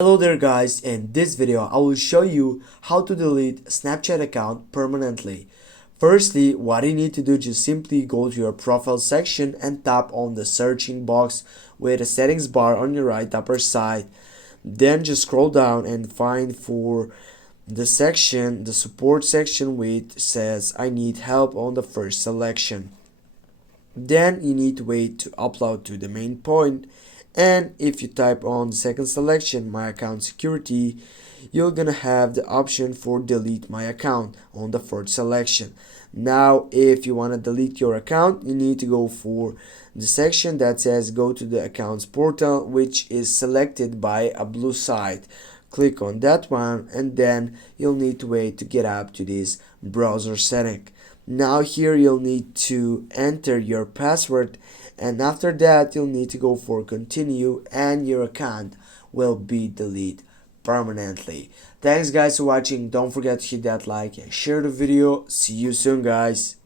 Hello there guys, in this video I will show you how to delete a Snapchat account permanently. Firstly, what you need to do, just simply go to your profile section and tap on the searching box with a settings bar on your right upper side. Then just scroll down and find for the support section which says I need help on the first selection. Then you need to wait to upload to the main point, and if you type on the second selection, my account security, you're gonna have the option for delete my account on the first selection. Now if you want to delete your account, you need to go for the section that says go to the accounts portal, which is selected by a blue side. Click on that one, and then you'll need to wait to get up to this browser setting. Now here you'll need to enter your password, and after that you'll need to go for continue, and your account will be deleted permanently. Thanks guys for watching. Don't forget to hit that like and share the video. See you soon guys.